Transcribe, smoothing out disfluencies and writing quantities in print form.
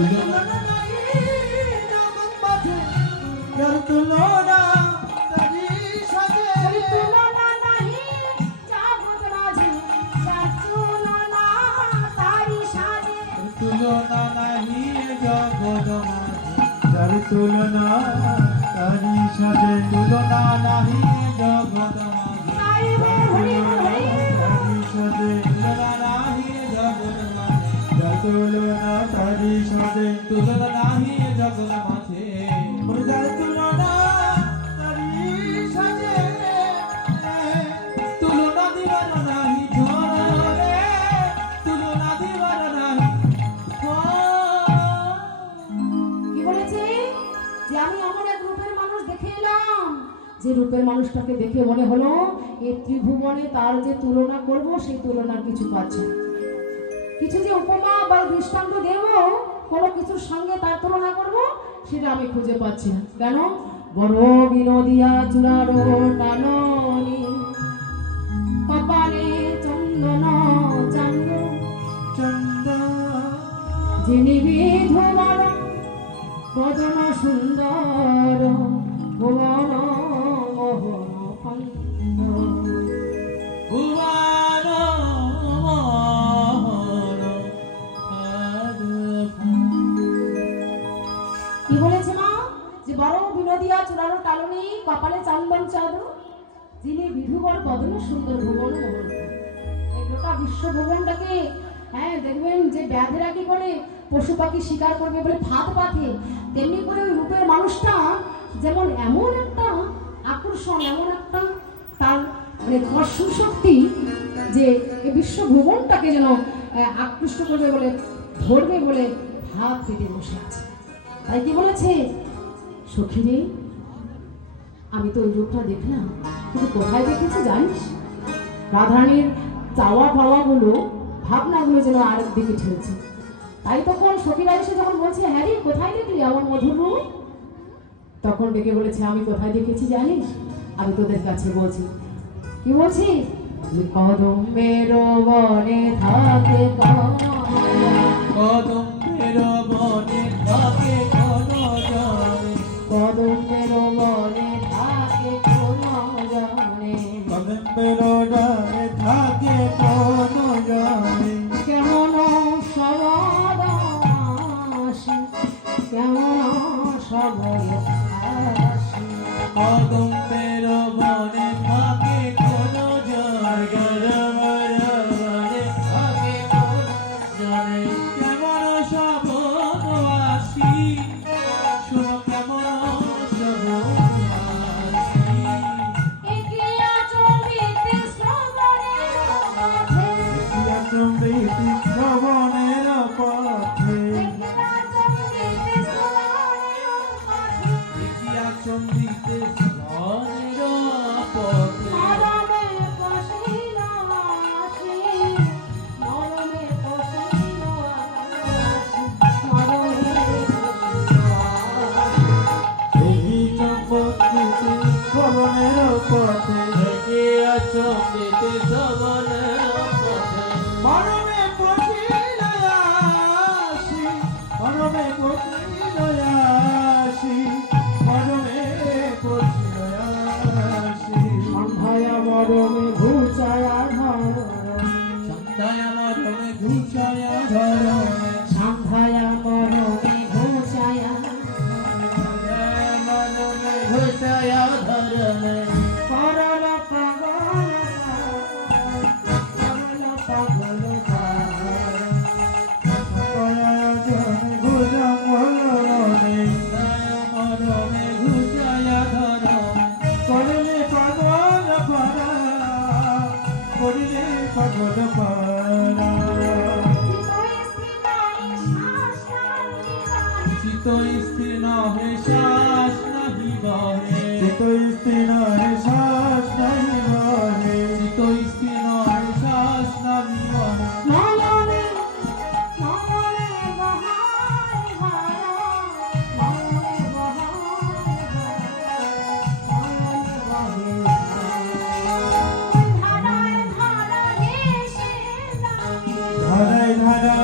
তুলনা নাই জগৎ মাঝে যার তুলনা তারি সাজে তুলনা নাই জগৎ মাঝে যার তুলনা তারি সাজে তুলনা নাহি জগৎ মাঝে যার তুলনা তারি সাজে তুলনা নাহি জগৎ মাঝে নাই হরি হরি তারি সাজে তুলনা নাহি জগৎ মাঝে যার তুলনা তারি সাজে তুলনা নাহি জগৎ মাঝে যার তুলনা তারি সাজে তুলনা দিবার নাহি ধরে তুলনা দিবার নাহি কি বলেছে যে আমি এমন এক রূপের মানুষ দেখে এলাম যে রূপের মানুষটাকে দেখে মনে হলো এই ত্রিভুবনে তার যে তুলনা করব সেই তুলনার কিছু পাচ্ছে না। কিছু যে উপমা বা দৃষ্টান্ত দেব কোনো কিছুর সঙ্গে তার তুলনা করব সেটা আমি খুঁজে পাচ্ছি না। কেন? বড় বিনোদিয়া চূড়ারো কাননি কপালে চন্দন চান্দ যিনি বিধুবর বদন সুন্দর ভুবন মোহন ফন্দ ভুবন মোহন কি বলেছে মা? যে বড় বিনোদিয়া চূড়ারো কালনি কপালে চান্দন চাঁদ যিনি বিধুবর বদন সুন্দর ভুবন মোহন। এই গোটা বিশ্ব ভুবনটাকে দেখবেন যে ব্যাধেরা কি করে পশু পাখি শিকার করবে বলে ফাঁদ পাতে, তেমনি করে ওই রূপের মানুষটা যেমন এমন একটা আকর্ষণ, এমন একটা তার মানে দর্শন শক্তি যে এই বিশ্ব ভুবনটাকে যেন আকৃষ্ট করবে বলে ধরবে বলে হাত পেতে বসে আছে। তাই কি বলেছে? সখী রে, আমি তো ওই রূপটা দেখলাম, কিন্তু কোথায় দেখেছি জানিস? রাধারানীর চাওয়া পাওয়াগুলো ভাবনাগুলো যেন আরেক দিকে ঠেলছে। তাই তখন সখীরা এসে যখন বলছে হ্যাঁ রে কোথায় দেখলি আমার মধুর রূপ, তখন ডেকে বলেছে আমি কোথায় দেখেছি জানিস? আমি তোদের কাছে বলছি। কি বলছি? যে কদমের বনে থাকে কদমের বনে থাকে কোন জানে কদমের বনে থাকে কোন জানে কদমের ডালে থাকে কোন জানে কেমন সবাদাসী কেমন সবাদাসী কদমের বনে থাকে কোন জানে থাকে কোন জানে কেমন সবদাসী শোনো কেমন সবদাসী একিয়া চলিতে শ্রবণের পথে চম্বিতি শ্রবণের পথে একিয়া চলিতে শ্রবণের পথে দেখিয়া চন্দিতে শ্রবণের পথে মরমে পশিল আসি মরমে পশিল আসি মরমে এই চম্বিতি শ্রবণের পথে দেখিয়া চন্দিতে শ্রবণের পথে মরমে পশিল আসি মরমে পশিল আসি মরমে পশিল আসি সন্ধ্যায় মরমে ঘুচায়া ধর সন্ধ্যায় মরমে ঘুচায়া ধরমে সন্ধ্যায় মরমে ঘুচায়া সন্ধ্যায় মরমে ঘুচায়া ধরমে করল পাগল পাগল মরমে ঘুচায়া ধরমে করলে পাগল পারা করিলে পাগল পারা চিত স্থির নহে শ্বাস নাহি বহে চিত স্থির নহে শ্বাস নাহি বহে চিত স্থির নহে শ্বাস নাহি বহে মরমে মরমে বহাই হারা মরমে বহাই হারা ধারায় ধারা হেসে ধারায় ধারা